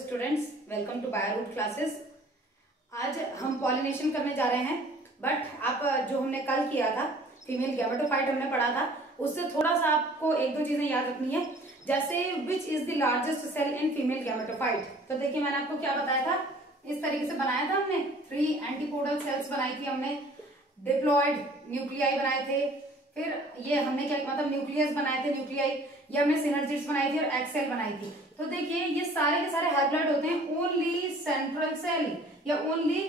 Students, welcome to Bioroot classes. आज हम pollination करने जा रहे हैं, बट आप जो हमने कल किया था फीमेल गैमेटोफाइट हमने पढ़ा था, उससे थोड़ा सा आपको एक दो चीजें याद रखनी है। जैसे which is the largest cell in female gametophyte. तो देखिए मैंने आपको क्या बताया था, इस तरीके से बनाया था हमने। 3 एंटीपोडल सेल्स बनाई थी हमने, डिप्लॉयड न्यूक्लियाई बनाए थे, फिर ये हमने क्या मतलब न्यूक्लियस बनाए थे, न्यूक्लियाई, ये हमने सिनर्जिड्स बनाई थी और एक्सेल बनाई थी। तो देखिए ये सारे के सारे हैप्लॉइड होते हैं। ओनली सेंट्रल सेल या ओनली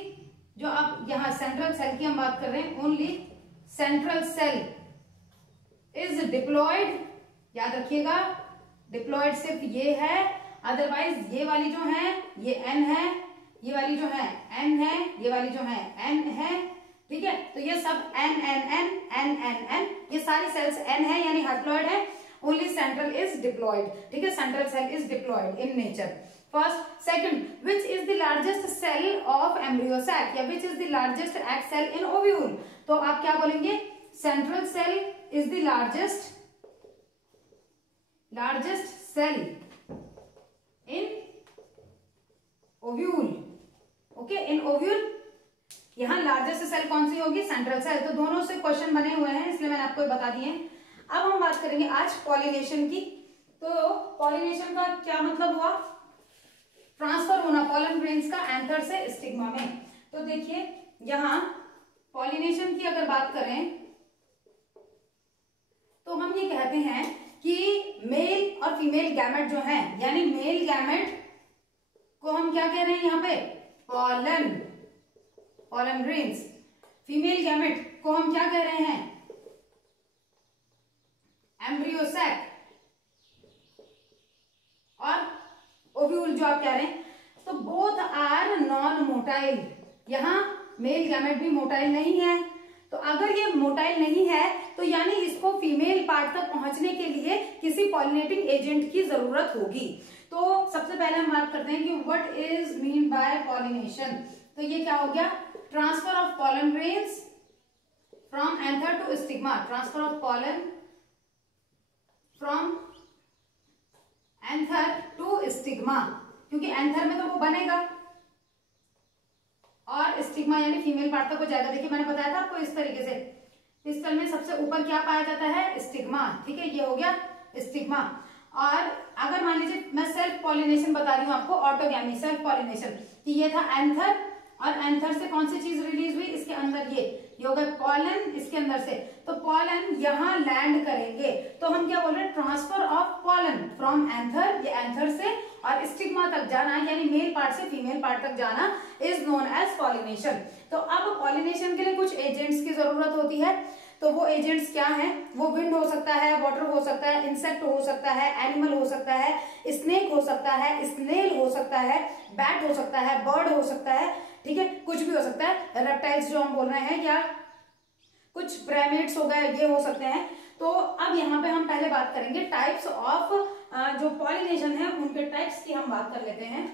जो आप यहाँ सेंट्रल सेल की हम बात कर रहे हैं, only central cell is diploid. याद रखिएगा, डिप्लॉयड सिर्फ ये है, अदरवाइज ये वाली जो है ये एन है, ये वाली जो है एन है, ये वाली जो है एन है। ठीक है, तो ये सब n n n n n n, ये सारी सेल्स एन है यानी हैप्लॉइड है। Only central is diploid. ठीक है, central cell is diploid in nature. First, second, which is the largest cell of embryo sac या which is the largest egg cell in ovule. तो आप क्या बोलेंगे, central cell is the largest cell in ovule. Okay, in ovule यहां largest cell कौन सी होगी, central cell. तो दोनों से क्वेश्चन बने हुए हैं, इसलिए मैंने आपको बता दिए। अब हम बात करेंगे आज पॉलिनेशन की। तो पॉलिनेशन का क्या मतलब हुआ, ट्रांसफर होना पॉलन ग्रेन्स का एंथर से स्टिग्मा में। तो देखिए यहां पॉलिनेशन की अगर बात करें तो हम ये कहते हैं कि मेल और फीमेल गैमेट जो है, यानी मेल गैमेट को हम क्या कह रहे हैं यहाँ पे, पॉलन ग्रेन्स। फीमेल गैमेट को हम क्या कह रहे हैं, एम्ब्रियो सैक। और ओव्यूल जो आप कह रहे हैं, तो बोथ आर नॉन मोटाइल। यहां मेल गैमेट भी मोटाइल नहीं है। तो अगर ये मोटाइल नहीं है तो यानी इसको फीमेल पार्ट तक पहुंचने के लिए किसी पॉलिनेटिंग एजेंट की जरूरत होगी। तो सबसे पहले हम बात करते हैं कि what is mean by pollination. तो ये क्या हो गया, transfer of pollen grains from anther to stigma. Transfer of pollen from anther to stigma, क्योंकि एंथर में तो वो बनेगा और स्टिग्मा यानी फीमेल पार्ट तक हो जाएगा। देखिए मैंने बताया था आपको इस तरीके से, पिस्टल में सबसे ऊपर क्या पाया जाता है, स्टिग्मा। ठीक है, ये हो गया स्टिग्मा। और अगर मान लीजिए मैं सेल्फ पॉलिनेशन बता रही हूं आपको, ऑटोगैमी सेल्फ पॉलिनेशन, कि ये था एंथर और एंथर से कौन सी चीज रिलीज हुई, इसके अंदर ये हो गया पॉलन, इसके अंदर से। तो पॉलन यहां लैंड करेंगे, तो हम क्या बोल रहे हैं, transfer of pollen from anther, ये एंथर से और स्टिग्मा तक जाना, यानी मेल पार्ट से फीमेल पार्ट तक जाना इज नोन एज पॉलिनेशन। तो अब पॉलिनेशन के लिए कुछ एजेंट्स की जरूरत होती है। तो वो एजेंट्स क्या हैं, वो विंड हो सकता है, वाटर हो सकता है, इंसेक्ट हो सकता है, एनिमल हो सकता है, स्नेक हो सकता है, स्नेल हो सकता है, बैट हो सकता है, बर्ड हो सकता है। ठीक है, कुछ भी हो सकता है, रेप्टाइल्स जो हम बोल रहे हैं, या कुछ प्राइमेट्स हो गए, ये हो सकते हैं। तो अब यहाँ पे हम पहले बात करेंगे टाइप्स ऑफ जो पॉलिनेशन है, उनके टाइप्स की हम बात कर लेते हैं।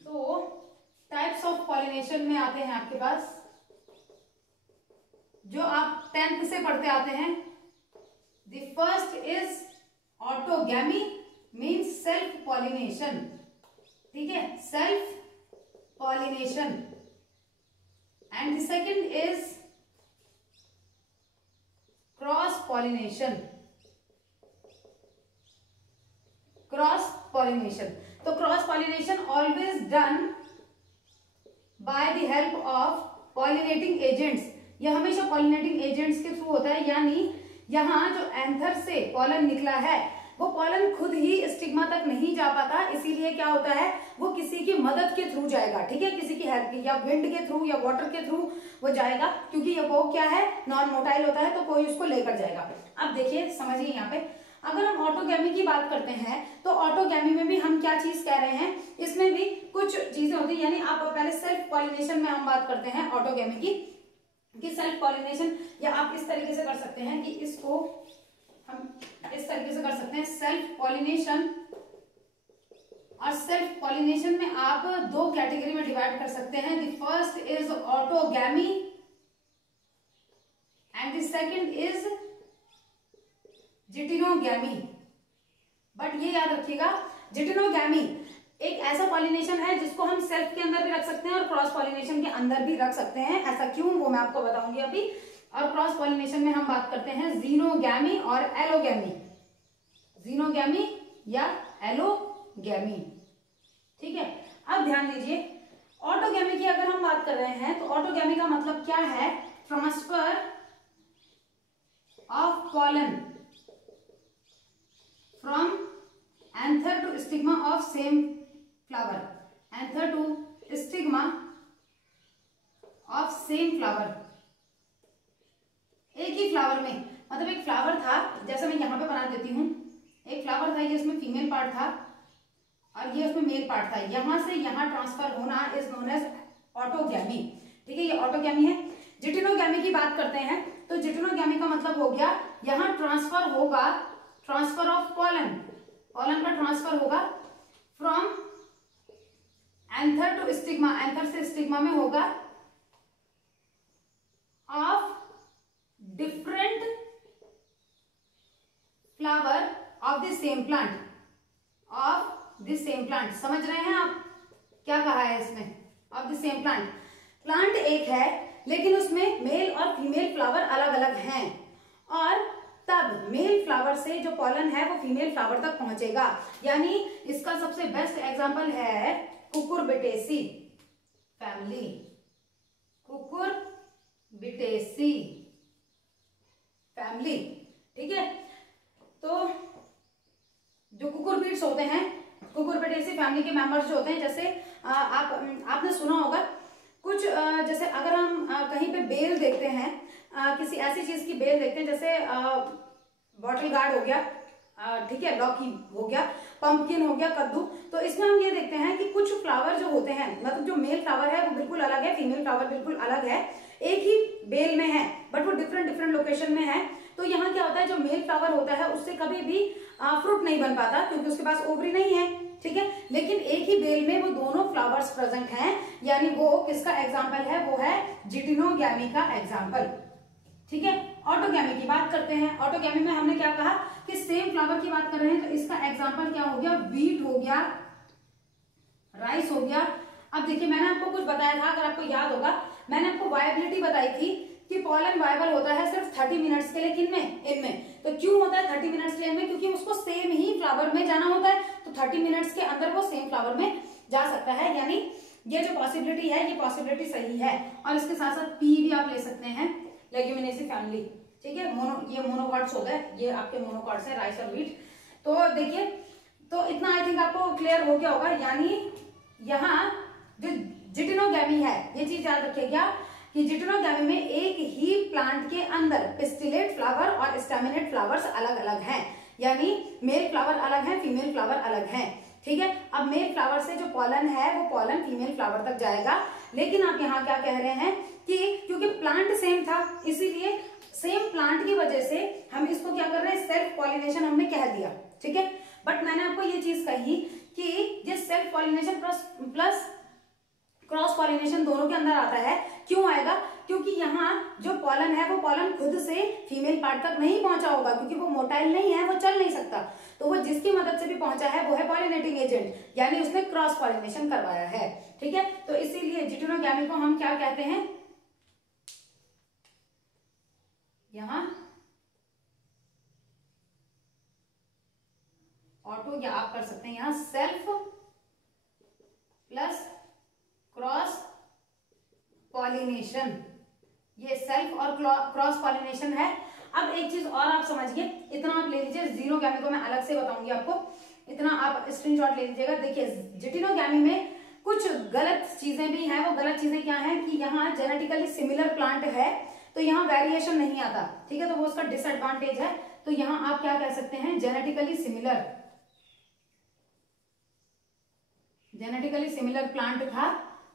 तो टाइप्स ऑफ पॉलिनेशन में आते हैं आपके पास, जो आप 10th से पढ़ते आते हैं। The first is autogamy, means self pollination. ठीक है, self pollination. And the second is cross pollination. Cross pollination, तो cross pollination always done by the help of pollinating agents. यह हमेशा पॉलिनेटिंग एजेंट्स के थ्रू होता है, यानी यहां जो एंथर से पॉलन निकला है वो पॉलन खुद ही स्टिग्मा तक नहीं जा पाता, इसीलिए क्या होता है, वो किसी की मदद के थ्रू जाएगा। ठीक है, किसी की हेल्प, या विंड के थ्रू या वाटर के थ्रू वो जाएगा, क्योंकि ये वो क्या है, नॉन मोटाइल होता है, तो कोई उसको लेकर जाएगा। अब देखिए समझिए यहाँ पे, अगर हम ऑटोगैमी की बात करते हैं तो ऑटोगैमी में भी हम क्या चीज कह रहे हैं, इसमें भी कुछ चीजें होती है। यानी आप पहले सेल्फ पॉलिनेशन में हम बात करते हैं ऑटोगैमी की, कि सेल्फ पॉलिनेशन, या आप इस तरीके से कर सकते हैं कि इसको हम इस तरीके से कर सकते हैं, सेल्फ पॉलिनेशन। और सेल्फ पॉलिनेशन में आप 2 कैटेगरी में डिवाइड कर सकते हैं। The first is autogamy and the second is geitonogamy. But याद रखिएगा, जिटिनोगैमी एक ऐसा पॉलिनेशन है जिसको हम सेल्फ के अंदर भी रख सकते हैं और क्रॉस पॉलिनेशन के अंदर भी रख सकते हैं। ऐसा क्यों, वो मैं आपको बताऊंगी अभी। और क्रॉस पॉलिनेशन में हम बात करते हैं जीनोगैमी और एलोगैमी, जीनोगैमी या एलोगैमी, ठीक है। अब ध्यान दीजिए, ऑटोगैमी की अगर हम बात कर रहे हैं तो ऑटोगैमी का मतलब क्या है, transfer of pollen from anther to stigma of same flower, anther to stigma of same flower. एक ही फ्लावर में, मतलब एक फ्लावर था, जैसे मैं यहां पे बना देती हूं, एक फ्लावर था, ये उसमें फीमेल पार्ट था और ये उसमें मेल पार्ट था, यहां से यहां ट्रांसफर होना इज नोन एज ऑटोगैमी, ठीक है, ये ऑटोगैमी है। जिटिनोगैमी की बात करते हैं तो जिटिनोगैमी का मतलब हो गया यहां ट्रांसफर होगा, ट्रांसफर ऑफ पॉलन, पॉलन का ट्रांसफर होगा from anther to stigma, anther से स्टिग्मा में होगा, of different flower of the same plant, of the same plant. समझ रहे हैं आप क्या कहा है इसमें, of the same plant. Plant एक है लेकिन उसमें मेल और फीमेल फ्लावर अलग अलग हैं, और तब मेल फ्लावर से जो पॉलन है वो फीमेल फ्लावर तक पहुंचेगा। यानी इसका सबसे बेस्ट एग्जांपल है कुकुरबिटेसी फैमिली, कुकुरबिटेसी फैमिली, ठीक है। तो जो कुकुरबिट्स होते हैं, कुकुरबिटेसी फैमिली के मेंबर्स जो होते हैं, जैसे आपने सुना होगा कुछ, जैसे अगर हम कहीं पे बेल देखते हैं, किसी ऐसी चीज की बेल देखते हैं, जैसे बॉटल गार्ड हो गया, ठीक है, लौकी हो गया, पंपकिन हो गया, कद्दू, तो इसमें हम ये देखते हैं कि कुछ फ्लावर जो होते हैं, मतलब जो मेल फ्लावर है वो बिल्कुल अलग है, फीमेल फ्लावर बिल्कुल अलग है, एक ही बेल में है बट वो डिफरेंट डिफरेंट लोकेशन में है। तो यहाँ क्या होता है, जो मेल फ्लावर होता है उससे कभी भी फ्रूट नहीं बन पाता क्योंकि उसके पास ओवरी नहीं है, ठीक है। लेकिन एक ही बेल में वो दोनों फ्लावर्स प्रेजेंट हैं, यानी वो किसका एग्जाम्पल है, वो है जिटिनोगैमी का एग्जाम्पल, ठीक है। ऑटोगैमी की बात करते हैं, ऑटोगैमी में हमने क्या कहा कि सेम फ्लावर की बात कर रहे हैं, तो इसका एग्जाम्पल क्या हो गया, वीट हो गया, राइस हो गया। अब देखिए मैंने आपको कुछ बताया था, अगर आपको याद होगा, मैंने आपको वायबिलिटी बताई थी कि पॉलन वायबल होता है सिर्फ 30 मिनट्स के लिए, इनमें तो क्यों होता है 30 मिनट्स के लिए इनमें, क्योंकि उसको सेम ही फ्लावर में जाना होता है, तो 30 मिनट्स के अंदर वो सेम फ्लावर में जा सकता है। यानी ये जो पॉसिबिलिटी है, ये पॉसिबिलिटी सही है। और इसके साथ साथ पी भी आप ले सकते हैं, लेग्यूमिनेसी फैमिली, ठीक है। ये मोनोकॉट्स हो गए, ये आपके मोनोकॉट्स है, राइस और व्हीट। तो देखिए, तो इतना आई थिंक आपको क्लियर हो गया होगा। यानी यहाँ जो जिटिनोगैमी है, ये चीज याद रखिएगा कि जिटिनोगैमी में एक ही प्लांट के अंदर पिस्टिलेट फ्लावर और स्टैमिनेट फ्लावर्स अलग अलग हैं, यानी मेल फ्लावर अलग है, फीमेल फ्लावर अलग है, ठीक है। अब मेल फ्लावर से जो पॉलन है वो पॉलन फीमेल फ्लावर तक जाएगा, लेकिन आप यहाँ क्या कह रहे हैं कि क्योंकि प्लांट सेम था, इसीलिए सेम प्लांट की वजह से हम इसको क्या कर रहे हैं, सेल्फ पॉलिनेशन हमने कह दिया, ठीक है। बट मैंने आपको ये चीज कही कि ये self pollination plus cross pollination दोनों के अंदर आता है। क्यों आएगा, क्योंकि यहाँ जो पॉलन है वो पॉलन खुद से फीमेल पार्ट तक नहीं पहुंचा होगा, क्योंकि वो मोटाइल नहीं है, वो चल नहीं सकता, तो वो जिसकी मदद से भी पहुंचा है वो है पॉलिनेटिंग एजेंट, यानी उसने क्रॉस पॉलिनेशन करवाया है, ठीक है। तो इसीलिए जिटिनोगैमी को हम क्या कहते हैं, यहाँ ऑटो, या आप कर सकते हैं यहाँ सेल्फ प्लस क्रॉस पॉलिनेशन, ये सेल्फ और क्रॉस पॉलिनेशन है। अब एक चीज और आप समझिए, इतना आप ले लीजिए, जीनोगैमी को मैं अलग से बताऊंगी आपको, इतना आप स्क्रीनशॉट ले लीजिएगा। देखिए जिटिनोगैमी में कुछ गलत चीजें भी हैं, वो गलत चीजें क्या हैं कि यहाँ जेनेटिकली सिमिलर प्लांट है तो यहाँ वेरिएशन नहीं आता, ठीक है, तो वो उसका डिसएडवांटेज है। तो यहाँ आप क्या कह सकते हैं, जेनेटिकली सिमिलर प्लांट था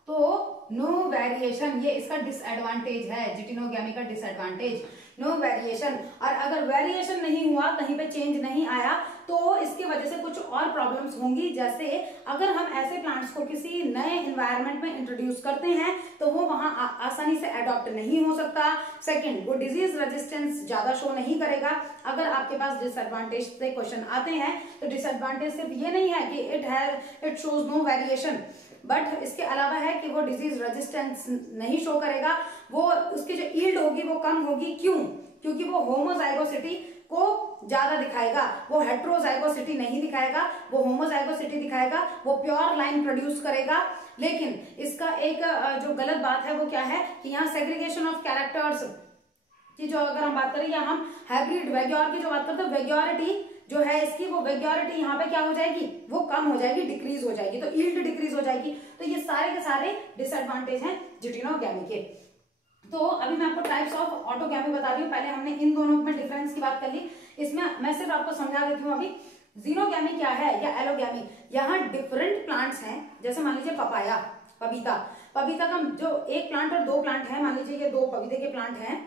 तो नो वेरिएशन, ये इसका डिसएडवांटेज है, जिटिनोगैमी का डिसएडवांटेज, नो वेरिएशन। और अगर वेरिएशन नहीं हुआ, कहीं पे चेंज नहीं आया, तो तो इसकी वजह से कुछ और प्रॉब्लम्स होंगी। जैसे अगर हम ऐसे प्लांट्स को किसी नए एनवायरनमेंट में इंट्रोड्यूस करते हैं तो वो वहां आसानी से अडॉप्ट नहीं हो सकता। सेकंड, वो डिजीज रेजिस्टेंस ज्यादा शो नहीं करेगा। अगर आपके पास डिसएडवांटेज से क्वेश्चन आते हैं तो डिसएडवांटेज सिर्फ ये नहीं है कि it shows no variation, but इसके अलावा है कि वो डिजीज रेजिस्टेंस नहीं शो करेगा, वो उसकी जो यील्ड होगी वो कम होगी। क्यों? क्योंकि वो होमोजाइगोसिटी को ज्यादा दिखाएगा, वो हेट्रोजाइगोसिटी नहीं दिखाएगा, वो होमोजाइगोसिटी दिखाएगा, वो प्योर लाइन प्रोड्यूस करेगा। लेकिन इसका एक जो गलत बात है वो क्या है कि यहाँ सेग्रीगेशन ऑफ कैरेक्टर्स की जो अगर हम बात करें या हम हाइब्रिड वेग्योर की जो बात करते हैं, वेग्योरिटी जो है इसकी, वो वेग्योरिटी यहाँ पे क्या हो जाएगी, वो कम हो जाएगी, डिक्रीज हो जाएगी, तो यील्ड डिक्रीज हो जाएगी। तो ये सारे के सारे डिसएडवांटेज हैं जिटिनोगैमी के। तो अभी मैं आपको टाइप्स ऑफ ऑटोगैमी बता रही हूँ। पहले हमने इन दोनों में डिफरेंस की बात कर ली, इसमें मैं सिर्फ आपको समझा देती हूँ अभी जीनोगैमी क्या है या एलोगैमी। यहाँ डिफरेंट प्लांट्स हैं, जैसे मान लीजिए पपाया, पपीता का जो एक प्लांट और दो प्लांट है, मान लीजिए ये दो पपीते के प्लांट हैं,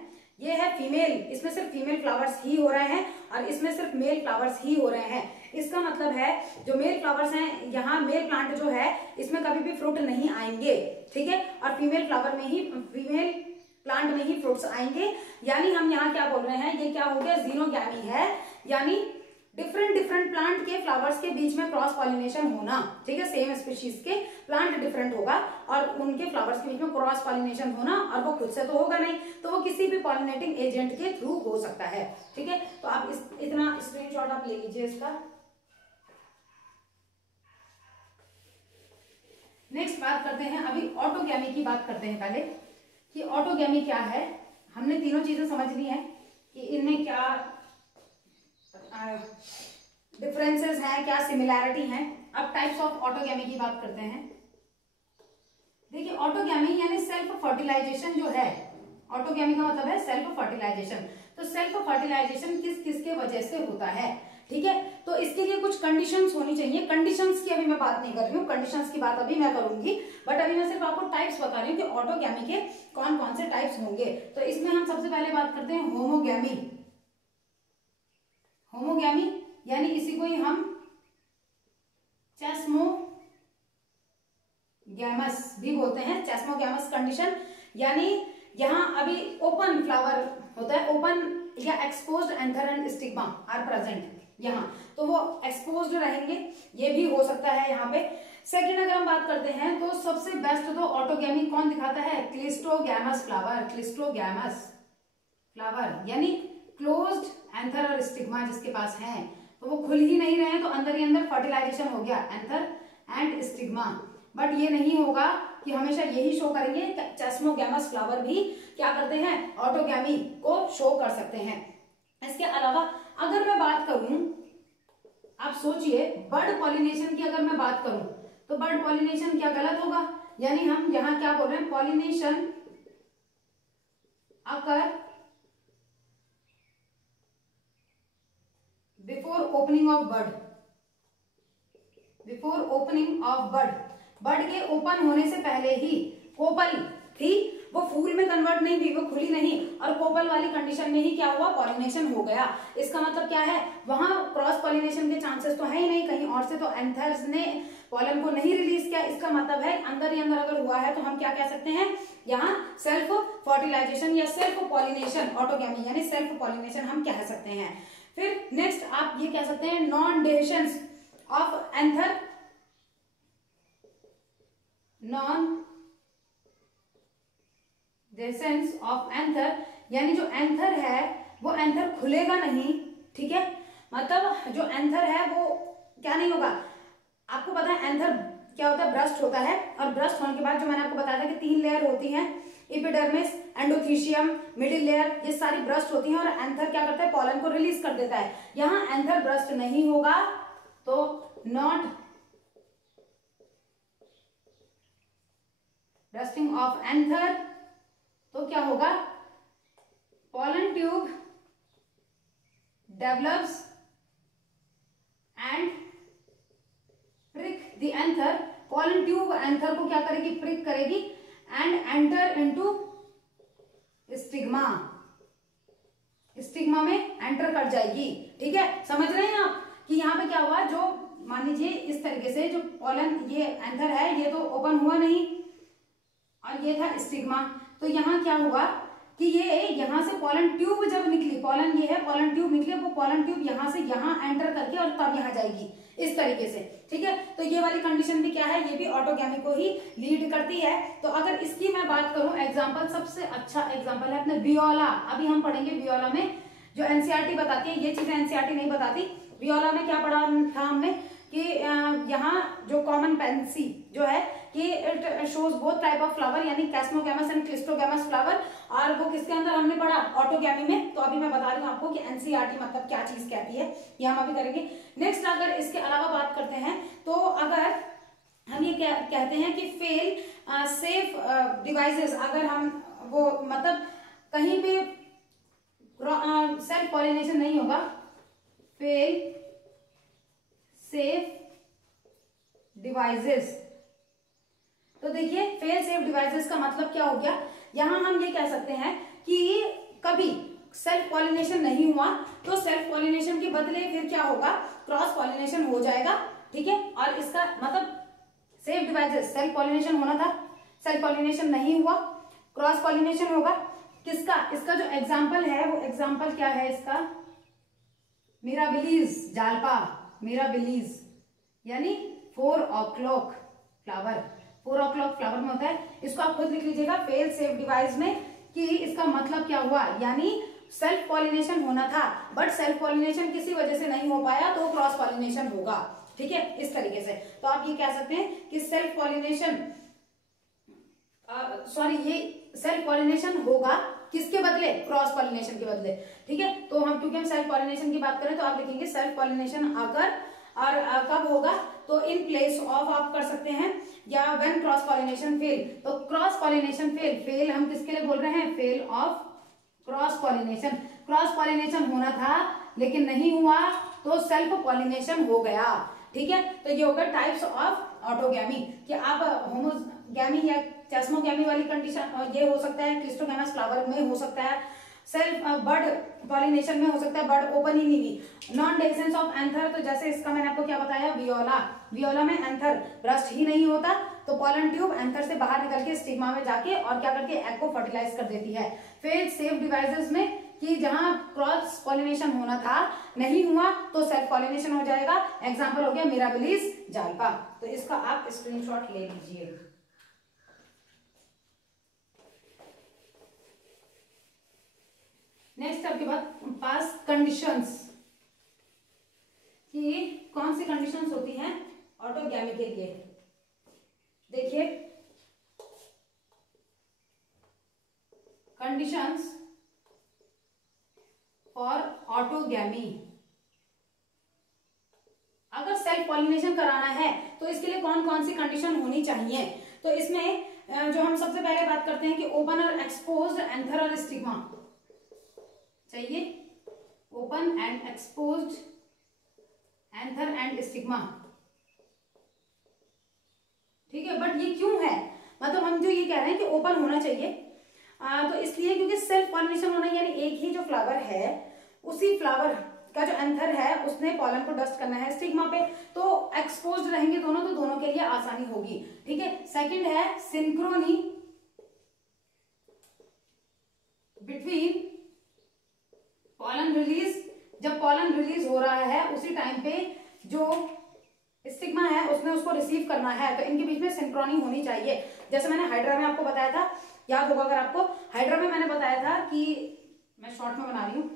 ये है फीमेल, इसमें सिर्फ फीमेल फ्लावर्स ही हो रहे हैं और इसमें सिर्फ मेल फ्लावर्स ही हो रहे हैं। इसका मतलब है जो मेल फ्लावर्स हैं, यहाँ मेल प्लांट जो है इसमें कभी भी फ्रूट नहीं आएंगे, ठीक है, और फीमेल फ्लावर में ही, फीमेल प्लांट में ही फ्रूट्स आएंगे। यानी हम यहाँ क्या बोल रहे हैं, ये क्या हो गया, जीनोगैमी है, यानी डिफरेंट प्लांट के फ्लावर्स के बीच में क्रॉस पॉलिनेशन होना, ठीक है, सेम स्पीशीज के प्लांट डिफरेंट होगा और उनके फ्लावर्स के बीच में क्रॉस पॉलिनेशन होना, और वो खुद से तो होगा नहीं, तो वो किसी भी पॉलिनेटिंग एजेंट के थ्रू हो सकता है, ठीक है। तो आप इतना स्क्रीनशॉट आप ले लीजिए इसका। नेक्स्ट बात करते हैं, अभी ऑटोगैमी की बात करते हैं पहले कि ऑटोगैमी क्या है। हमने तीनों चीजें समझ ली हैं कि इनमें क्या डिफरेंसेस हैं, क्या सिमिलैरिटी हैं। अब टाइप्स ऑफ ऑटोगैमी की बात करते हैं। देखिए ऑटोगैमी यानी सेल्फ फर्टिलाइजेशन जो है, ऑटोगैमी का मतलब है सेल्फ फर्टिलाइजेशन। तो सेल्फ फर्टिलाइजेशन किस किस के वजह से होता है, ठीक है, तो इसके लिए कुछ कंडीशंस होनी चाहिए। कंडीशंस की अभी मैं बात नहीं कर रही हूँ, कंडीशंस की बात अभी मैं करूंगी, बट अभी मैं सिर्फ आपको टाइप्स बता रही हूँ कि ऑटोगैमी के कौन कौन से टाइप्स होंगे। तो इसमें हम सबसे पहले बात करते हैं होमोगैमी। होमोगैमी यानी इसी को ही हम चेस्मोगैमस भी बोलते हैं, चेस्मोगैमस कंडीशन। यानी यहाँ अभी ओपन फ्लावर होता है, ओपन या exposed anther and stigma are present यहाँ, तो वो एक्सपोज्ड रहेंगे, ये भी हो सकता है यहाँ पे। सेकंड अगर हम बात करते हैं तो सबसे बेस्ट तो ऑटोगैमी कौन दिखाता है, क्लिस्टोगैमस फ्लावर। क्लिस्टोगैमस फ्लावर यानी क्लोज्ड एंथर और स्टिग्मा जिसके पास है, तो वो खुल ही नहीं रहे हैं, तो अंदर ही अंदर फर्टिलाइजेशन हो गया, एंथर एंड स्टिग्मा। बट ये नहीं होगा कि हमेशा यही शो करेंगे, चेस्मोगैमस फ्लावर भी क्या करते हैं, ऑटोगैमी को शो कर सकते हैं। इसके अलावा अगर मैं बात करूं, आप सोचिए बर्ड पॉलिनेशन की अगर मैं बात करूं तो बर्ड पॉलिनेशन क्या गलत होगा, यानी हम यहां क्या बोल रहे हैं, pollination occur before opening of bird. Before opening of bird, bird के ओपन होने से पहले ही कोपल थी, वो फूल में कन्वर्ट नहीं हुई, वो खुली नहीं, और कोपल वाली कंडीशन में ही क्या हुआ, पॉलिनेशन हो गया। इसका मतलब क्या है, वहां क्रॉस पॉलिनेशन के चांसेस तो है ही नहीं, कहीं और से तो एंथर्स ने पॉलन को नहीं रिलीज किया। इसका मतलब है अंदर ही अंदर अगर हुआ है तो हम क्या कह सकते हैं, यहाँ सेल्फ फर्टिलाइजेशन या सेल्फ पॉलिनेशन, ऑटोगैमी यानी सेल्फ पॉलिनेशन हम कह सकते हैं। फिर नेक्स्ट आप ये कह सकते हैं non dehiscence of anther, non dehiscence of anther यानी जो एंथर है वो एंथर खुलेगा नहीं, ठीक है, मतलब जो एंथर है वो क्या नहीं होगा। आपको पता है एंथर क्या होता है, ब्रस्ट होता है, और ब्रस्ट होने के बाद जो मैंने आपको बताया था कि 3 लेयर होती हैं, एपिडर्मिस, एंडोथीशियम, मिडिल लेयर, ये सारी ब्रस्ट होती हैं, और एंथर क्या करता है, पॉलन को रिलीज कर देता है। यहाँ एंथर ब्रस्ट नहीं होगा तो नॉट ब्रस्टिंग ऑफ एंथर, तो क्या होगा, pollen tube develops and prick the anther. Pollen tube anther को क्या करेगी, प्रिक करेगी, and enter into stigma, stigma में एंटर कर जाएगी, ठीक है, समझ रहे हैं आप। कि यहाँ पे क्या हुआ, जो मान लीजिए इस तरीके से जो पॉलन, ये एंथर है, ये तो ओपन हुआ नहीं और ये था स्टिग्मा, तो यहाँ क्या हुआ कि ये यहाँ से पॉलन ट्यूब जब निकली, पॉलन ये है, पॉलन ट्यूब निकली, वो पॉलन ट्यूब यहाँ से यहाँ एंटर करके और तब यहाँ जाएगी इस तरीके से, ठीक है। तो ये वाली कंडीशन भी क्या है, ये भी ऑटोगैमी को ही लीड करती है। तो अगर इसकी मैं बात करूं एग्जांपल, सबसे अच्छा एग्जांपल है अपने वियोला। अभी हम पढ़ेंगे वियोला में, जो एनसीईआरटी बताती है, ये चीजें एनसीईआरटी नहीं बताती। वियोला में क्या पढ़ा था हमने कि यहाँ जो कॉमन पेंसी जो है कि it shows both type of flower, यानी कैस्मोगैमस एंड क्लिस्टोगैमस फ्लावर, और वो किसके अंदर हमने पढ़ा, ऑटोगैमी में। तो अभी मैं बता रही हूँ आपको कि एनसीईआरटी मतलब क्या चीज कहती है, ये हम अभी करेंगे। नेक्स्ट अगर इसके अलावा बात करते हैं, तो अगर हम ये कहते हैं कि फेल सेफ डिवाइसेस, अगर हम वो मतलब कहीं पे सेल्फ पॉलिनेशन नहीं होगा, फेल सेफ डिवाइसेस, तो देखिए फेल सेफ डिवाइसेस का मतलब क्या हो गया, यहां हम ये कह सकते हैं कि कभी सेल्फ पॉलिनेशन नहीं हुआ तो सेल्फ पॉलिनेशन के बदले फिर क्या होगा, क्रॉस पॉलिनेशन हो जाएगा, ठीक है। और इसका मतलब सेफ डिवाइसेस, सेल्फ पॉलिनेशन होना था, सेल्फ पॉलिनेशन नहीं हुआ, क्रॉस पॉलिनेशन होगा। किसका, इसका जो एग्जाम्पल है वो एग्जाम्पल क्या है इसका, मिराबिलीज जाल्पा, मिराबिलीज यानी 4 o'clock फ्लावर, 4 o'clock फ्लावर में होता है। इसको आप खुद लिख लीजिएगा फेल सेफ डिवाइस में, कि इसका मतलब क्या हुआ, यानी सेल्फ पॉलिनेशन होना था बट सेल्फ पॉलिनेशन किसी वजह से नहीं हो पाया तो क्रॉस पॉलिनेशन होगा, ठीक है, इस तरीके से। तो आप ये कह सकते हैं कि सेल्फ पॉलिनेशन, सॉरी, ये सेल्फ पॉलिनेशन होगा किसके बदले, क्रॉस पॉलिनेशन के बदले, ठीक है। तो हम क्योंकि हम सेल्फ पॉलिनेशन की बात करें तो आप लिखेंगे सेल्फ पॉलिनेशन अगर और कब होगा, तो इन प्लेस ऑफ आप कर सकते हैं, या व्हेन क्रॉस पॉलिनेशन फेल। तो क्रॉस पॉलिनेशन फेल, फेल हम किसके लिए बोल रहे हैं, fell off cross pollination. Cross pollination होना था लेकिन नहीं हुआ तो सेल्फ पॉलिनेशन हो गया, ठीक है। तो ये होगा टाइप्स ऑफ ऑटोगैमी, कि आप होमोगैमी या चेस्मोगैमी वाली कंडीशन, ये हो सकता है क्लिस्टोगैमस फ्लावर में हो सकता है, सेल्फ बर्ड पॉलिनेशन में हो सकता है, बर्ड ओपन ही नहीं हुई, नॉन डेसेंस ऑफ एंथर, तो जैसे इसका मैंने आपको क्या बताया, वियोला, वियोला में एंथर ब्रस्ट ही नहीं होता तो पॉलन ट्यूब एंथर से बाहर निकल के स्टिग्मा में जाके और क्या करके एग को फर्टिलाइज कर देती है। फेल सेफ डिवाइसेस में कि जहां क्रॉस पॉलिनेशन होना था नहीं हुआ तो सेल्फ पॉलिनेशन हो जाएगा, एग्जाम्पल हो गया मिराबिलीज जाल्पा। तो इसका आप स्क्रीनशॉट ले लीजिए। नेक्स्ट आपके बाद पास कंडीशंस, कि कौन सी कंडीशंस होती हैं ऑटोगैमी के लिए। देखिए कंडीशंस फॉर ऑटोगैमी, अगर सेल्फ पॉलिनेशन कराना है तो इसके लिए कौन कौन सी कंडीशन होनी चाहिए। तो इसमें जो हम सबसे पहले बात करते हैं कि ओपन और एक्सपोज्ड एंथर और स्टिग्मा चाहिए, open and exposed anther and stigma, ठीक है। बट ये क्यों है, मतलब हम जो ये कह रहे हैं कि ओपन होना चाहिए, तो इसलिए क्योंकि सेल्फ पॉलिनेशन होना, यानी एक ही जो फ्लावर है उसी फ्लावर का जो एंथर है उसने पॉलन को डस्ट करना है स्टिग्मा पे, तो एक्सपोज्ड रहेंगे दोनों, तो दोनों के लिए आसानी होगी, ठीक है। सेकंड है सिंक्रोनी बिटवीन पॉलन रिलीज, जब पॉलन रिलीज हो रहा है उसी टाइम पे जो स्टिग्मा है उसने उसको रिसीव करना है, तो इनके बीच में सिंक्रोनी होनी चाहिए। जैसे मैंने हाइड्रा में आपको बताया था, याद होगा अगर आपको, हाइड्रा में मैंने बताया था कि, मैं शॉर्ट में बना रही हूं,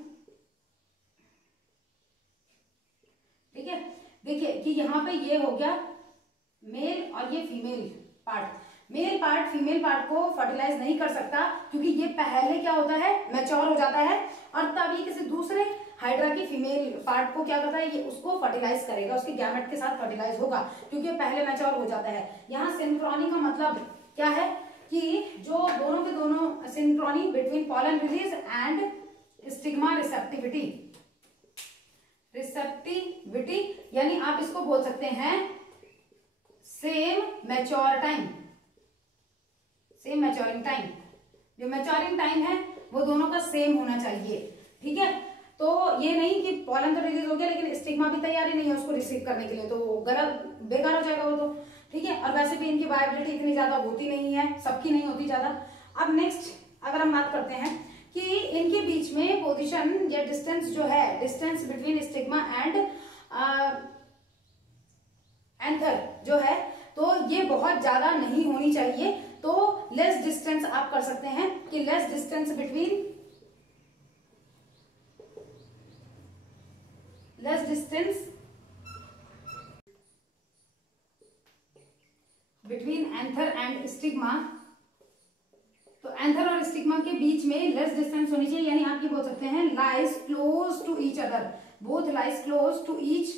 ठीक है। देखिए कि यहाँ पे ये हो गया मेल और ये female part, male part female part को फर्टिलाइज नहीं कर सकता क्योंकि ये पहले क्या होता है, मैच्योर हो जाता है, और तब ये किसी दूसरे हाइड्रा की फीमेल पार्ट को क्या करता है, ये उसको फर्टिलाइज करेगा, उसके गैमेट के साथ फर्टिलाइज होगा क्योंकि पहले मैच्योर हो जाता है। यहाँ सिंक्रोनी का मतलब क्या है कि जो दोनों के दोनों, Synchrony between pollen release and stigma receptivity, receptivity यानी आप इसको बोल सकते हैं same mature time, same maturing time, जो मैच्योरिंग टाइम है वो दोनों का सेम होना चाहिए, ठीक है। तो ये नहीं कि पॉलन तो रिलीज हो गया लेकिन स्टिग्मा भी तैयार ही नहीं है उसको रिसीव करने के लिए, तो गलत बेकार हो जाएगा वो तो, ठीक है। और वैसे भी इनकी वायबिलिटी इतनी ज्यादा होती नहीं है, सबकी नहीं होती ज्यादा। अब नेक्स्ट अगर हम बात करते हैं कि इनके बीच में पोजीशन या डिस्टेंस जो है, distance between stigma and anther जो है, तो ये बहुत ज्यादा नहीं होनी चाहिए। तो लेस डिस्टेंस आप कर सकते हैं कि less distance between anther and stigma. तो एंथर और स्टिग्मा के बीच में लेस डिस्टेंस होनी चाहिए, यानी आप ये बोल सकते हैं lies close to each other, both lies close to each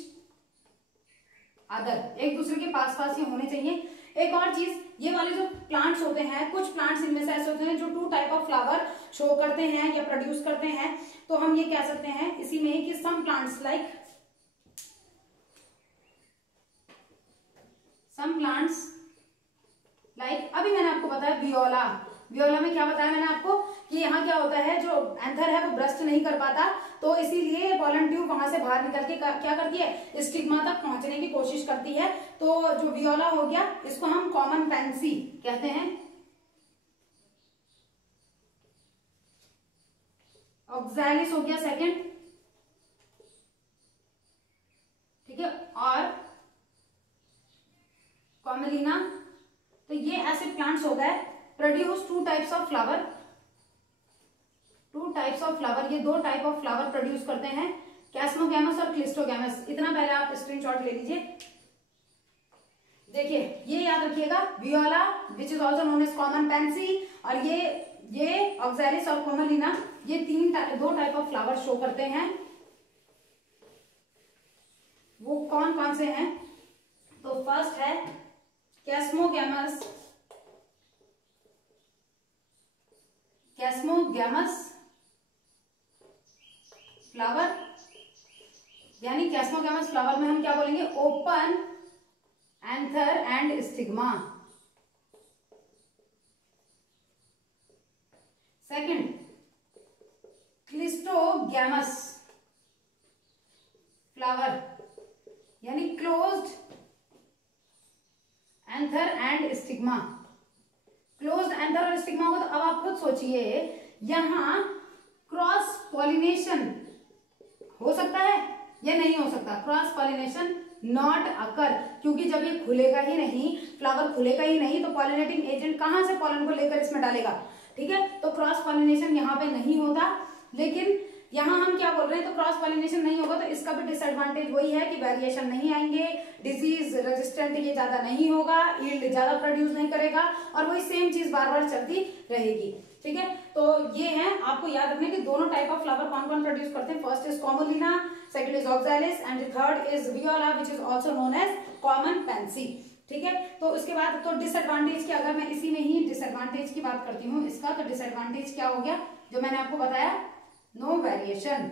other, एक दूसरे के पास पास ये होने चाहिए। एक और चीज, ये वाले जो प्लांट्स होते हैं, कुछ प्लांट्स इनमें से ऐसे होते हैं जो 2 टाइप ऑफ फ्लावर शो करते हैं या प्रोड्यूस करते हैं। तो हम ये कह सकते हैं इसी में कि सम प्लांट्स लाइक अभी मैंने आपको बताया वियोला, वियोला में क्या बताया मैंने आपको कि यहाँ क्या होता है, जो एंथर है वो ब्रस्ट नहीं कर पाता, तो इसीलिए पॉलन ट्यूब वहां से बाहर निकल के क्या करती है, स्टिग्मा तक पहुंचने की कोशिश करती है। तो जो वियोला हो गया इसको हम कॉमन पेंसी कहते हैं, ऑक्सैलिस हो गया सेकंड, ठीक है, और कॉमेलिना। तो ये ऐसे प्लांट्स हो गए produce 2 types of flower, 2 types of flower, ये 2 टाइप ऑफ फ्लावर प्रोड्यूस करते हैं, कैस्मोगैमस और क्लिस्टोगैमस। इतना पहले आप स्क्रीनशॉट ले लीजिए। देखिए ये याद रखिएगा, viola which is also known as common pansy, और ये ऑक्सैलिस और कॉमेलिना, ये 2 टाइप ऑफ फ्लावर शो करते हैं। वो कौन कौन से हैं, तो फर्स्ट है कैस्मोगैमस, फ्लावर, यानी कैस्मोगैमस फ्लावर में हम क्या बोलेंगे, open anther and stigma. Second cleistogamous flower, यानी closed anther and stigma. Closed anther और स्टिग्मा को, तो अब आप खुद सोचिए यहां क्रॉस पॉलिनेशन हो सकता है या नहीं हो सकता, क्रॉस पॉलिनेशन नॉट अकर, क्योंकि जब ये खुलेगा ही नहीं, फ्लावर खुलेगा ही नहीं, तो पॉलिनेटिंग एजेंट कहां से पॉलन को लेकर इसमें डालेगा, ठीक है। तो क्रॉस पॉलिनेशन यहाँ पे नहीं होता, लेकिन यहाँ हम क्या बोल रहे हैं, तो क्रॉस पॉलिनेशन नहीं होगा तो इसका भी डिसएडवांटेज वही है कि वेरिएशन नहीं आएंगे, डिजीज रेजिस्टेंट ये ज्यादा नहीं होगा, यील्ड ज्यादा प्रोड्यूस नहीं करेगा, और वही सेम चीज बार बार चलती रहेगी, ठीक है। तो ये है आपको याद रखने कि दोनों टाइप ऑफ फ्लावर कौन कौन प्रोड्यूस करते हैं, first is commelina, second is oxalis, and third is viola which is also known as common pansy, ठीक है। तो उसके बाद तो डिसएडवांटेज की, अगर मैं इसी में ही डिसएडवांटेज की बात करती हूँ इसका, तो डिसएडवांटेज क्या हो गया, जो मैंने आपको बताया, नो वेरिएशन,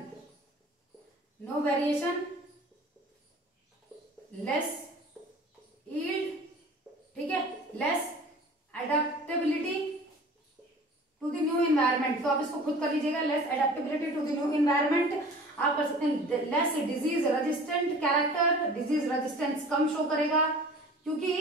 लेस यील्ड, ठीक है, less adaptability to the new environment. तो आप इसको खुद कर लीजिएगा, less adaptability to the new environment. आप कर सकते हैं less disease resistant character, disease resistance कम शो करेगा, क्योंकि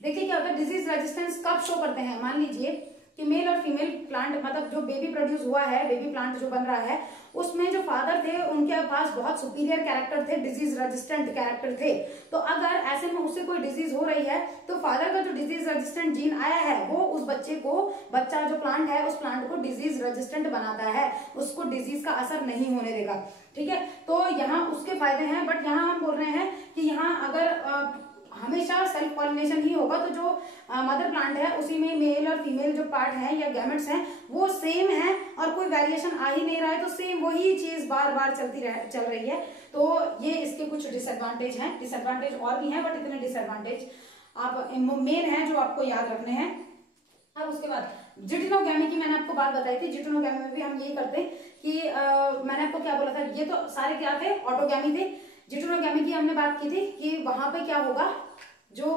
देखिए क्या होता है, डिजीज रेजिस्टेंस कब शो करते हैं, मान लीजिए कि मेल और फीमेल प्लांट, मतलब जो बेबी प्रोड्यूस हुआ है, बेबी प्लांट जो बन रहा है, उसमें जो फादर थे उनके पास बहुत सुपीरियर कैरेक्टर थे, डिजीज रेजिस्टेंट कैरेक्टर थे। तो अगर ऐसे में उससे कोई डिजीज हो रही है तो फादर का जो डिजीज रेजिस्टेंट जीन आया है वो उस बच्चे को, बच्चा जो प्लांट है उस प्लांट को डिजीज रेजिस्टेंट बनाता है, उसको डिजीज का असर नहीं होने देगा, ठीक है। तो यहाँ उसके फायदे हैं, बट यहाँ हम बोल रहे हैं कि यहाँ अगर हमेशा सेल्फ पॉलिनेशन ही होगा, तो जो मदर प्लांट है उसी में मेल और फीमेल जो पार्ट है या गैमेट्स हैं वो सेम है, और कोई वेरिएशन आ ही नहीं रहा है, तो सेम वही चीज बार बार चल रही है। तो ये इसके कुछ डिसएडवांटेज हैं, डिसएडवांटेज और भी हैं बट इतने डिसएडवांटेज आप मेन है जो आपको याद रखने हैं। अब उसके बाद जिटिनोगैमी की मैंने आपको बात बताई थी, जिटिनोगैमी में भी हम यही करते हैं कि मैंने आपको क्या बोला था, ये तो सारे क्या थे, ऑटोगैमी थे। जिटिनोगैमी की हमने बात की थी कि वहां पे क्या होगा, जो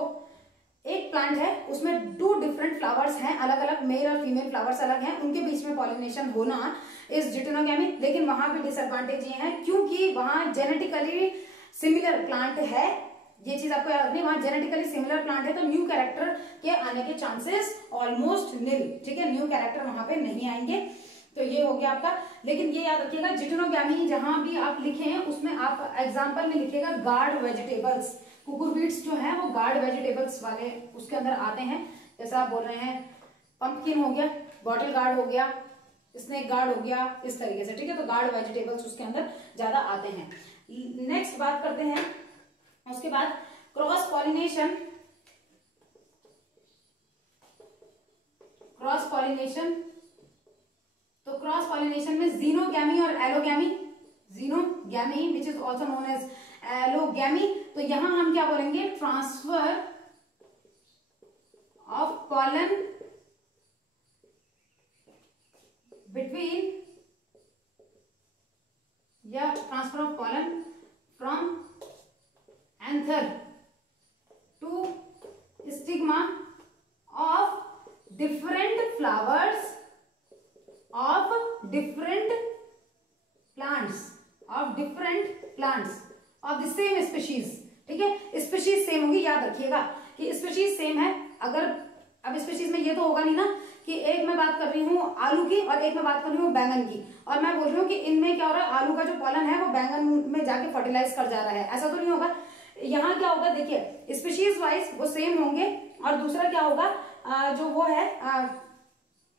एक प्लांट है उसमें 2 डिफरेंट फ्लावर्स हैं, अलग अलग मेल और फीमेल फ्लावर्स अलग हैं, उनके बीच में पॉलिनेशन होना इज जिटेनोगैमी। लेकिन वहां पे डिसएडवांटेज ये है क्योंकि वहां जेनेटिकली सिमिलर प्लांट है, ये चीज आपको याद रखनी, वहां जेनेटिकली सिमिलर प्लांट है तो न्यू कैरेक्टर के आने के चांसेस ऑलमोस्ट निल, ठीक है, न्यू कैरेक्टर वहां पे नहीं आएंगे। तो ये हो गया आपका। लेकिन ये याद रखिएगा जिटेनोगैमी जहां भी आप लिखे हैं उसमें आप एग्जाम्पल में लिखिएगा गार्ड वेजिटेबल्स, कुकुरबिट्स जो है वो गार्ड वेजिटेबल्स वाले उसके अंदर आते हैं। जैसा आप बोल रहे हैं पंपकिन हो गया, बॉटल गार्ड हो गया, स्नेक गार्ड हो गया, इस तरीके से, ठीक है। तो गार्ड वेजिटेबल्स उसके अंदर ज्यादा आते हैं। नेक्स्ट बात करते हैं उसके बाद क्रॉस पॉलिनेशन। क्रॉस पॉलिनेशन, तो क्रॉस पॉलिनेशन में जीनोगैमी और allogamy, xenogamy which is also known as allogamy. तो यहां हम क्या बोलेंगे, ट्रांसफर ऑफ पॉलन बिटवीन, या transfer of pollen from anther to stigma of different flowers of different plants of the same species, ठीक है। स्पीशीज सेम होगी, याद रखिएगा कि स्पीशीज सेम है। अगर अब स्पीशीज में ये तो होगा नहीं ना कि एक मैं बात कर रही हूँ आलू की और एक मैं बात कर रही हूँ बैंगन की, और मैं बोल रही हूँ कि इनमें क्या हो रहा है, आलू का जो पॉलन है वो बैंगन में जाके फर्टिलाइज कर जा रहा है, ऐसा तो नहीं होगा। यहाँ क्या होगा, देखिए स्पीशीज वाइज वो सेम होंगे, और दूसरा क्या होगा जो वो है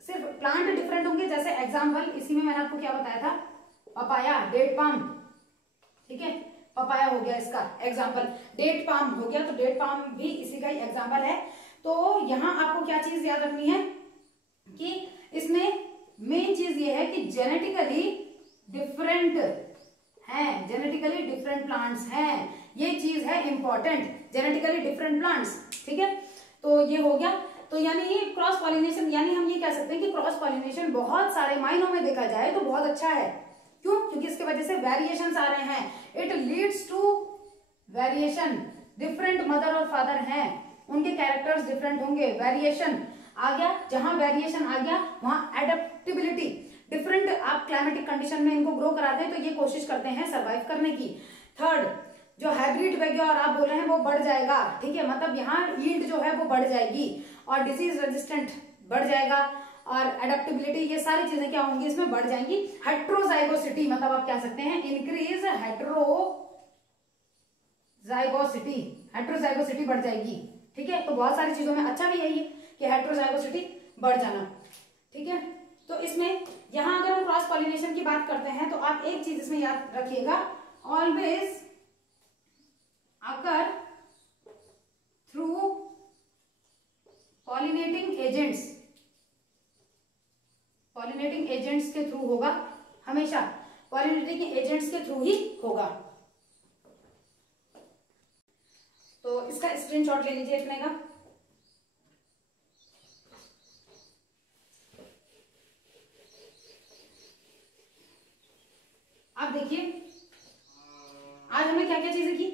सिर्फ प्लांट डिफरेंट होंगे। जैसे एग्जाम्पल इसी में मैंने आपको क्या बताया था, पपाया, डेट पाम, ठीक है, पपाया हो गया इसका एग्जाम्पल, डेट पाम हो गया, तो डेट पाम भी इसी का ही एग्जाम्पल है। तो यहाँ आपको क्या चीज याद रखनी है कि इसमें मेन चीज ये है कि जेनेटिकली डिफरेंट हैं, जेनेटिकली डिफरेंट प्लांट्स हैं, ये चीज है इंपॉर्टेंट, जेनेटिकली डिफरेंट प्लांट्स, ठीक है। तो ये हो गया। तो यानी ये क्रॉस पॉलिनेशन, यानी हम ये कह सकते हैं कि क्रॉस पॉलिनेशन बहुत सारे मायनों में देखा जाए तो बहुत अच्छा है। क्यों? क्योंकि इसके वजह से वेरिएशंस आ रहे हैं, it leads to variation, different mother और फादर हैं, उनके कैरेक्टर्स डिफरेंट होंगे, वेरिएशन आ गया, जहां वेरिएशन आ गया वहां एडेप्टेबिलिटी, डिफरेंट आप क्लाइमेटिक कंडीशन में इनको ग्रो कराते हैं तो ये कोशिश करते हैं सरवाइव करने की। थर्ड, जो हाइब्रिड वगैरह और आप बोल रहे हैं वो बढ़ जाएगा, ठीक है, मतलब यहाँ यील्ड जो है वो बढ़ जाएगी, और डिजीज रेजिस्टेंट बढ़ जाएगा, और एडेप्टेबिलिटी, ये सारी चीजें क्या होंगी इसमें बढ़ जाएंगी। हेट्रोजाइगोसिटी, मतलब आप कह सकते हैं इंक्रीज हेट्रोजाइगोसिटी, हेट्रोजाइगोसिटी बढ़ जाएगी, ठीक है। तो बहुत सारी चीजों में अच्छा भी यही है कि हेट्रोजाइगोसिटी बढ़ जाना, ठीक है। तो इसमें यहां अगर हम क्रॉस पॉलिनेशन की बात करते हैं तो आप एक चीज इसमें याद रखिएगा, ऑलवेज अकर through pollinating agents, pollinating agents के थ्रू होगा, हमेशा पॉलिनेटिंग एजेंट्स के थ्रू ही होगा। तो इसका स्क्रीनशॉट ले लीजिए इतने का। अब देखिए आज हमने क्या क्या चीजें की।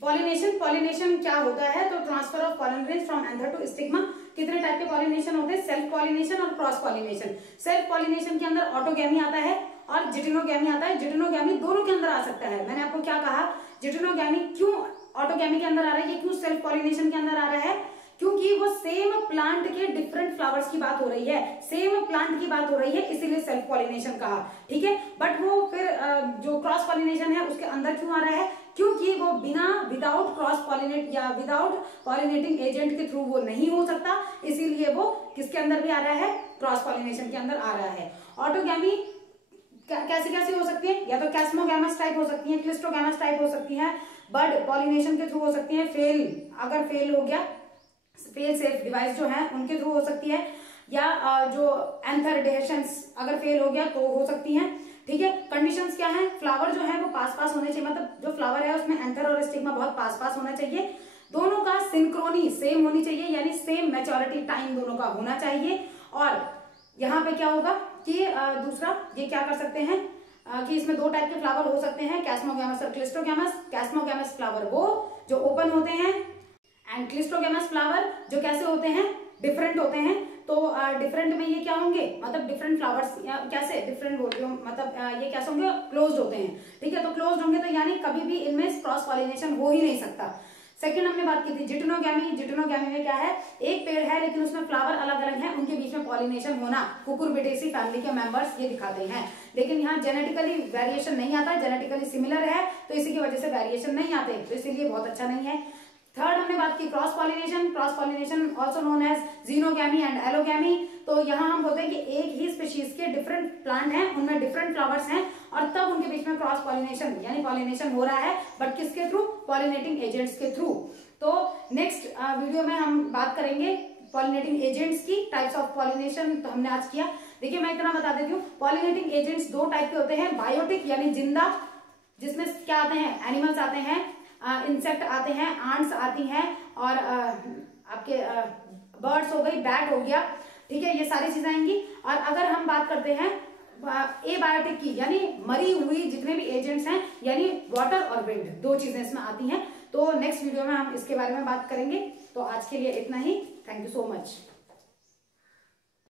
पॉलिनेशन, पॉलिनेशन क्या होता है, तो transfer of pollen grains from anther to stigma. कितने टाइप के पॉलिनेशन होते हैं, सेल्फ पॉलिनेशन और क्रॉस पॉलिनेशन। सेल्फ पॉलिनेशन के अंदर ऑटोगैमी आता है और जिटेनोगैमी आता है। जिटेनोगैमी दोनों के अंदर आ सकता है। मैंने आपको क्या कहा, जिटेनोगैमी क्यों ऑटोगैमी के अंदर आ रहा है, ये क्यों सेल्फ पॉलिनेशन के अंदर आ रहा है, क्योंकि वो सेम प्लांट के डिफरेंट फ्लावर्स की बात हो रही है, सेम प्लांट की बात हो रही है, इसीलिए सेल्फ पॉलिनेशन कहा, ठीक है। बट वो फिर जो क्रॉस पॉलिनेशन है उसके अंदर क्यों आ रहा है, क्योंकि वो विदाउट क्रॉस पॉलिनेट या विदाउट पॉलिनेटिंग एजेंट के थ्रू वो नहीं हो सकता, इसीलिए वो किसके अंदर भी आ रहा है, क्रॉस पॉलिनेशन के अंदर आ रहा है। ऑटोगैमी कैसे कैसे हो सकती है, या तो कैस्मोगैमस टाइप हो सकती है, क्लिस्टोगैमस टाइप हो सकती है, बर्ड पॉलिनेशन के थ्रू हो सकती है, फेल अगर फेल हो गया, फेल सेफ डिवाइस जो है उनके थ्रू हो सकती है, या जो एंथरडेशंस अगर फेल हो गया तो हो सकती है, ठीक है। कंडीशंस क्या है, फ्लावर जो है वो पास पास होने चाहिए, मतलब जो फ्लावर है उसमें एंथर और स्टिग्मा बहुत पास पास होना चाहिए, दोनों का सिंक्रोनी सेम होनी चाहिए, यानी सेम मैच्योरिटी टाइम दोनों का होना चाहिए। और यहाँ पे क्या होगा कि दूसरा ये क्या कर सकते हैं कि इसमें दो टाइप के फ्लावर हो सकते हैं, कैस्मोगैमस और क्लिस्टोगैमस। कैस्मोगैमस फ्लावर वो जो ओपन होते हैं, एंड क्लिस्ट्रोगेमस फ्लावर जो कैसे होते हैं, डिफरेंट होते हैं। तो डिफरेंट में ये क्या होंगे, मतलब डिफरेंट फ्लावर्स, कैसे डिफरेंट बोल रही हूँ, मतलब ये कैसे होंगे, क्लोज्ड होते हैं, ठीक है। तो क्लोज्ड होंगे तो यानी कभी भी इनमें क्रॉस पॉलिनेशन हो ही नहीं सकता। सेकंड हमने बात की थी जिटोनोगैमी। जिटोनोगैमी में क्या है, एक पेड़ है लेकिन उसमें फ्लावर अलग अलग हैं, उनके बीच में पॉलिनेशन होना, कुकुरबिटेसी फैमिली के मेंबर्स ये दिखाते हैं। लेकिन यहाँ जेनेटिकली वेरिएशन नहीं आता, जेनेटिकली सिमिलर है तो इसी की वजह से वेरिएशन नहीं आते, तो इसीलिए बहुत अच्छा नहीं है। थर्ड हमने बात की cross pollination. Cross pollination also known as xenogamy and allogamy. तो यहाँ हम बोलते हैं कि एक ही स्पीशीज के डिफरेंट प्लांट हैं, उनमें डिफरेंट फ्लावर्स हैं और तब उनके बीच में क्रॉस पॉलिनेशन यानी पॉलिनेशन हो रहा है, बट किसके थ्रू, पॉलिनेटिंग एजेंट्स के थ्रू। तो नेक्स्ट वीडियो में हम बात करेंगे पॉलिनेटिंग एजेंट्स की, टाइप्स ऑफ पॉलिनेशन तो हमने आज किया। देखिए मैं इतना बता देती हूँ, पॉलिनेटिंग एजेंट्स दो टाइप के होते हैं, बायोटिक यानी जिंदा, जिसमें क्या आते हैं, एनिमल्स आते हैं, इंसेक्ट आते हैं, आंट्स आती हैं और आपके बर्ड्स हो गई, बैट हो गया, ठीक है, ये सारी चीजें आएंगी। और अगर हम बात करते हैं एबायोटिक की, यानी मरी हुई जितने भी एजेंट्स हैं, यानी वाटर और विंड, दो चीजें इसमें आती हैं। तो नेक्स्ट वीडियो में हम इसके बारे में बात करेंगे। तो आज के लिए इतना ही, थैंक यू सो मच।